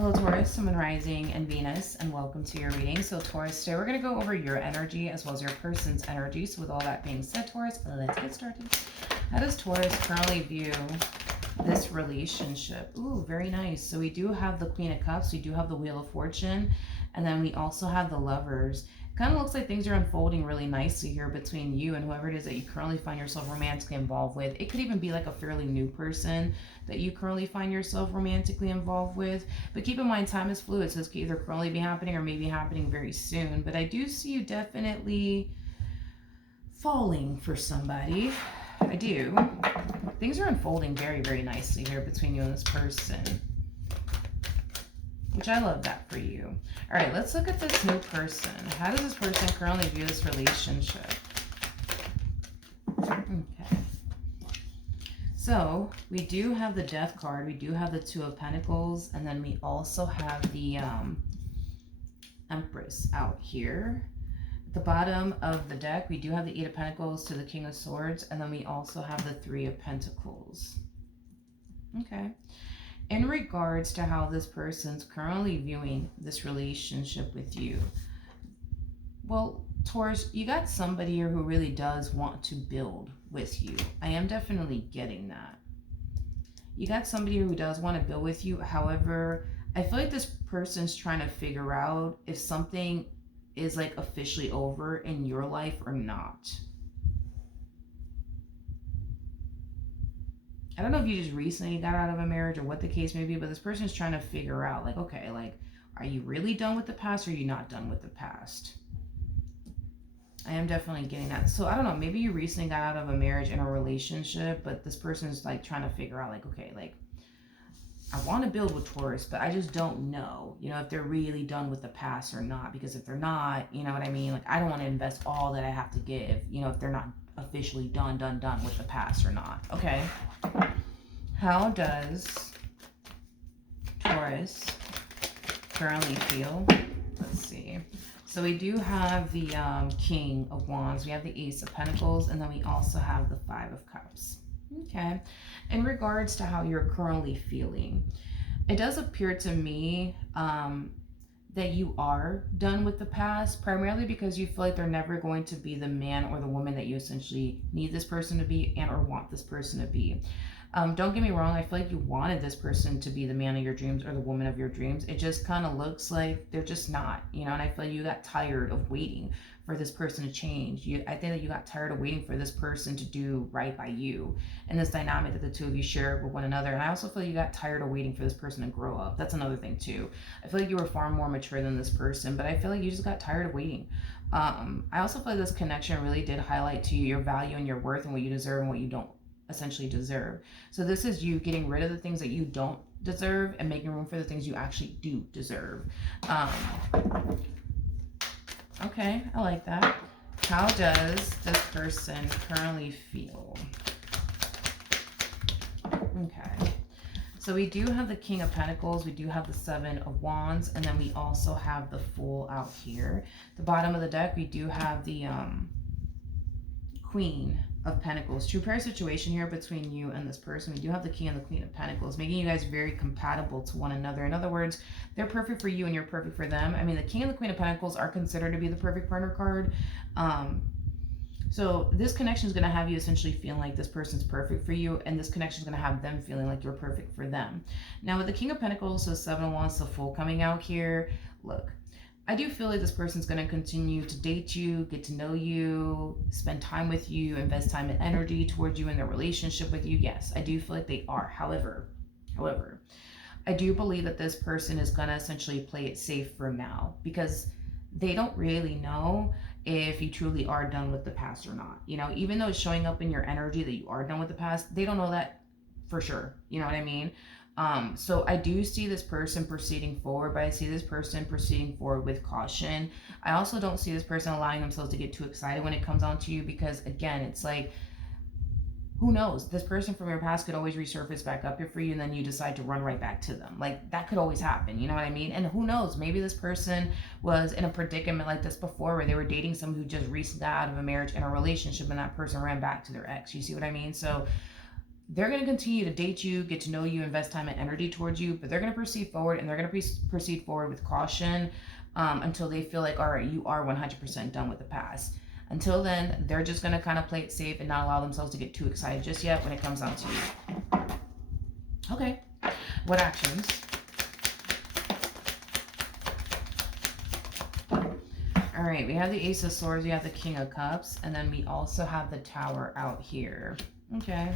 Hello Taurus, Sun, Rising, and Venus, and welcome to your reading. So Taurus, today we're going to go over your energy as well as your person's energy. So with all that being said, Taurus, let's get started. How does Taurus currently view this relationship? Ooh, very nice. So we do have the Queen of Cups, we do have the Wheel of Fortune, and then we also have the Lovers. Kind of looks like things are unfolding really nicely here between you and whoever it is that you currently find yourself romantically involved with. It could even be like a fairly new person that you currently find yourself romantically involved with. But keep in mind, time is fluid, so this could either currently be happening or maybe happening very soon. But I do see you definitely falling for somebody. I do. Things are unfolding very, very nicely here between you and this person, which I love that for you. All right, let's look at this new person. How does this person currently view this relationship? Okay. So we do have the Death card. We do have the Two of Pentacles. And then we also have the Empress out here. At the bottom of the deck, we do have the Eight of Pentacles to the King of Swords. And then we also have the Three of Pentacles. Okay. In regards to how this person's currently viewing this relationship with you, well, Taurus, you got somebody here who really does want to build with you. I am definitely getting that. You got somebody who does want to build with you. However, I feel like this person's trying to figure out if something is like officially over in your life or not. I don't know if you just recently got out of a marriage or what the case may be, but this person is trying to figure out, like, okay, like, are you really done with the past or are you not done with the past? I am definitely getting that. So I don't know, maybe you recently got out of a marriage and a relationship, but this person is like trying to figure out, like, okay, like, I want to build with Taurus, but I just don't know, you know, if they're really done with the past or not. Because if they're not, you know what I mean? Like, I don't want to invest all that I have to give, you know, if they're not officially done with the past or not. Okay. How does Taurus currently feel? Let's see. So we do have the King of Wands. We have the Ace of Pentacles. And then we also have the Five of Cups. Okay. In regards to how you're currently feeling, it does appear to me that you are done with the past, primarily because you feel like they're never going to be the man or the woman that you essentially need this person to be and or want this person to be. Don't get me wrong, I feel like you wanted this person to be the man of your dreams or the woman of your dreams. It just kind of looks like they're just not, you know, and I feel like you got tired of waiting for this person to change. I think that you got tired of waiting for this person to do right by you and this dynamic that the two of you share with one another. And I also feel like you got tired of waiting for this person to grow up. That's another thing too. I feel like you were far more mature than this person, but I feel like you just got tired of waiting. I also feel like this connection really did highlight to you your value and your worth and what you deserve and what you don't essentially deserve. So this is you getting rid of the things that you don't deserve and making room for the things you actually do deserve. Okay, I like that. How does this person currently feel? Okay. So we do have the King of Pentacles, we do have the Seven of Wands, and then we also have the Fool out here. The bottom of the deck, we do have the Queen of Pentacles. True pair situation here between you and this person. We do have the King and the Queen of Pentacles, making you guys very compatible to one another. In other words, they're perfect for you and you're perfect for them. I mean, the King and the Queen of Pentacles are considered to be the perfect partner card. So this connection is going to have you essentially feeling like this person's perfect for you, and this connection is going to have them feeling like you're perfect for them. Now with the King of Pentacles, so Seven of Wands, the Fool coming out here, look, I do feel like this person's going to continue to date you, get to know you, spend time with you, invest time and energy towards you in their relationship with you. Yes, I do feel like they are. However, I do believe that this person is going to essentially play it safe for now because they don't really know if you truly are done with the past or not. You know, even though it's showing up in your energy that you are done with the past, they don't know that for sure. You know what I mean? So I do see this person proceeding forward, but I see this person proceeding forward with caution. I also don't see this person allowing themselves to get too excited when it comes on to you because, again, it's like, who knows? This person from your past could always resurface back up here for you, and then you decide to run right back to them. Like, that could always happen, you know what I mean? And who knows? Maybe this person was in a predicament like this before where they were dating someone who just recently got out of a marriage and a relationship, and that person ran back to their ex. You see what I mean? So they're going to continue to date you, get to know you, invest time and energy towards you, but they're going to proceed forward, and they're going to proceed forward with caution until they feel like, all right, you are 100% done with the past. Until then, they're just going to kind of play it safe and not allow themselves to get too excited just yet when it comes down to you. Okay. What actions? All right, we have the Ace of Swords, we have the King of Cups, and then we also have the Tower out here. Okay.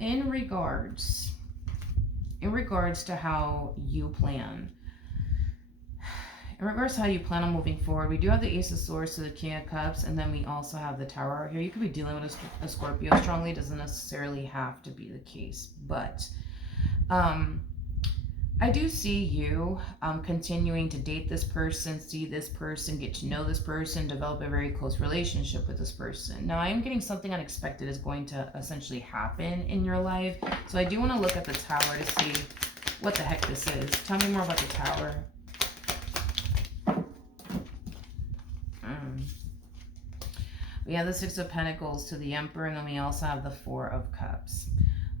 In regards to how you plan, on moving forward, we do have the Ace of Swords to the King of Cups, and then we also have the Tower out here. You could be dealing with a Scorpio strongly. It doesn't necessarily have to be the case, but I do see you continuing to date this person, see this person, get to know this person, develop a very close relationship with this person. Now, I am getting something unexpected is going to essentially happen in your life. So I do want to look at the Tower to see what the heck this is. Tell me more about the Tower. We have the Six of Pentacles to the Emperor, and then we also have the Four of Cups.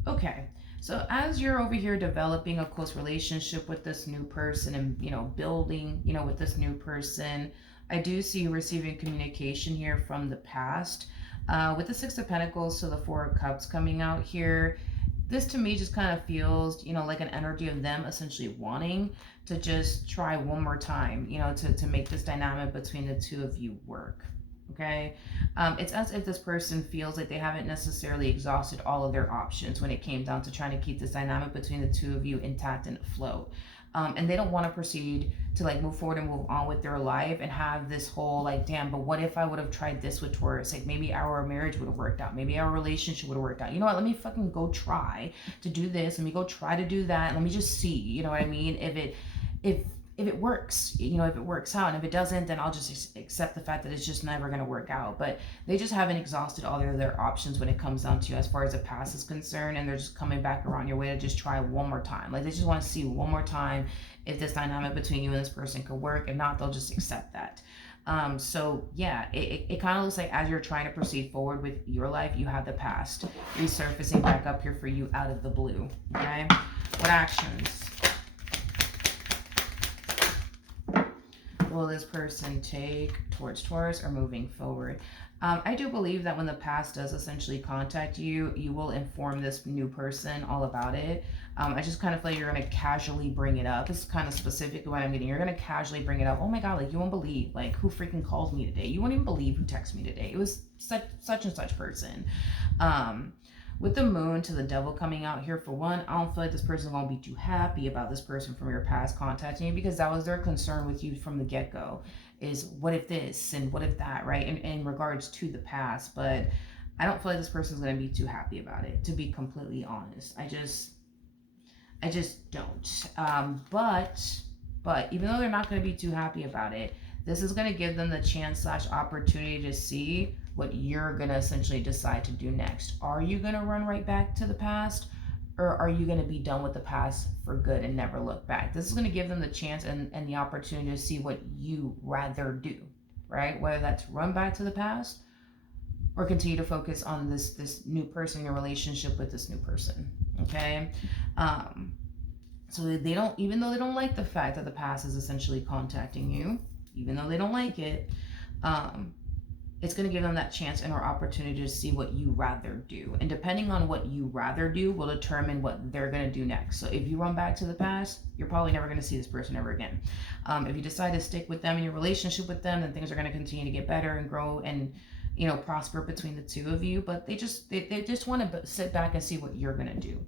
Okay. So as you're over here developing a close relationship with this new person and, building, with this new person, I do see you receiving communication here from the past. With the Six of Pentacles to the Four of Cups coming out here, this to me just kind of feels, like an energy of them essentially wanting to just try one more time, to make this dynamic between the two of you work. Okay, it's as if this person feels like they haven't necessarily exhausted all of their options when it came down to trying to keep this dynamic between the two of you intact and afloat. And they don't want to proceed to move forward and move on with their life and have this whole damn, but what if I would have tried this with Taurus? Maybe our marriage would have worked out. Maybe our relationship would have worked out. You know what? Let me fucking go try to do this. Let me go try to do that. Let me just see, you know what I mean? If it works, if it works out, and if it doesn't, then I'll just accept the fact that it's just never going to work out. But they just haven't exhausted all their options when it comes down to as far as the past is concerned, and they're just coming back around your way to just try one more time. They just want to see one more time if this dynamic between you and this person could work. If not, they'll just accept that. So yeah, it kind of looks like as you're trying to proceed forward with your life, you have the past resurfacing back up here for you out of the blue. Okay, what actions will this person take towards Taurus or moving forward? I do believe that when the past does essentially contact you, you will inform this new person all about it. I just kind of feel like you're going to casually bring it up. This is kind of specific to what I'm getting. You're going to casually bring it up. Oh my God, you won't believe, who freaking called me today? You won't even believe who texted me today. It was such and such person. With the Moon to the Devil coming out here, for one, I don't feel like this person is going to be too happy about this person from your past contacting you, because that was their concern with you from the get-go, is what if this and what if that, right? In regards to the past. But I don't feel like this person is going to be too happy about it, to be completely honest. I just don't. But even though they're not going to be too happy about it, this is going to give them the chance / opportunity to see what you're going to essentially decide to do next. Are you going to run right back to the past, or are you going to be done with the past for good and never look back? This is going to give them the chance and the opportunity to see what you rather do, right? Whether that's run back to the past or continue to focus on this new person, your relationship with this new person. Okay. So they don't, even though they don't like the fact that the past is essentially contacting you, even though they don't like it, it's going to give them that chance and or opportunity to see what you rather do. And depending on what you rather do will determine what they're going to do next. So if you run back to the past, you're probably never going to see this person ever again. If you decide to stick with them in your relationship with them, then things are going to continue to get better and grow and, prosper between the two of you. But they just want to sit back and see what you're going to do.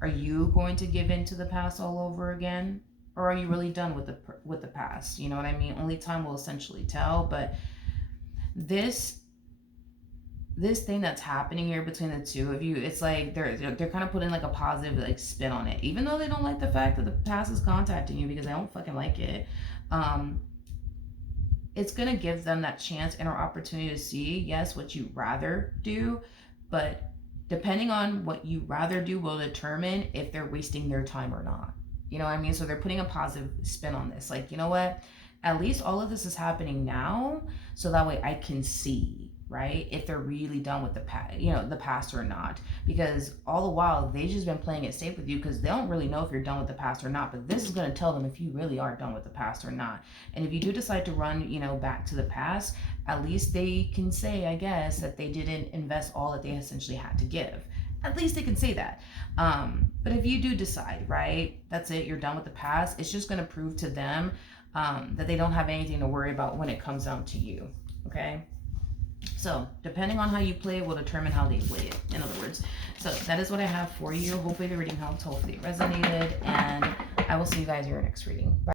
Are you going to give in to the past all over again? Or are you really done with the past? You know what I mean? Only time will essentially tell. But this thing that's happening here between the two of you, it's like they're kind of putting a positive spin on it, even though they don't like the fact that the past is contacting you, because they don't fucking like it. It's gonna give them that chance and or opportunity to see, yes, what you rather do, but depending on what you rather do will determine if they're wasting their time or not. You know what I mean? So they're putting a positive spin on this. You know what? At least all of this is happening now, so that way I can see. right? If they're really done with the the past or not, because all the while they've just been playing it safe with you because they don't really know if you're done with the past or not. But this is going to tell them if you really are done with the past or not. And if you do decide to run, back to the past, at least they can say, I guess, that they didn't invest all that they essentially had to give. At least they can say that. But if you do decide, right, that's it, you're done with the past, it's just going to prove to them that they don't have anything to worry about when it comes down to you. Okay. So depending on how you play it will determine how they play it, in other words. So that is what I have for you. Hopefully the reading helped. Hopefully it resonated. And I will see you guys in your next reading. Bye.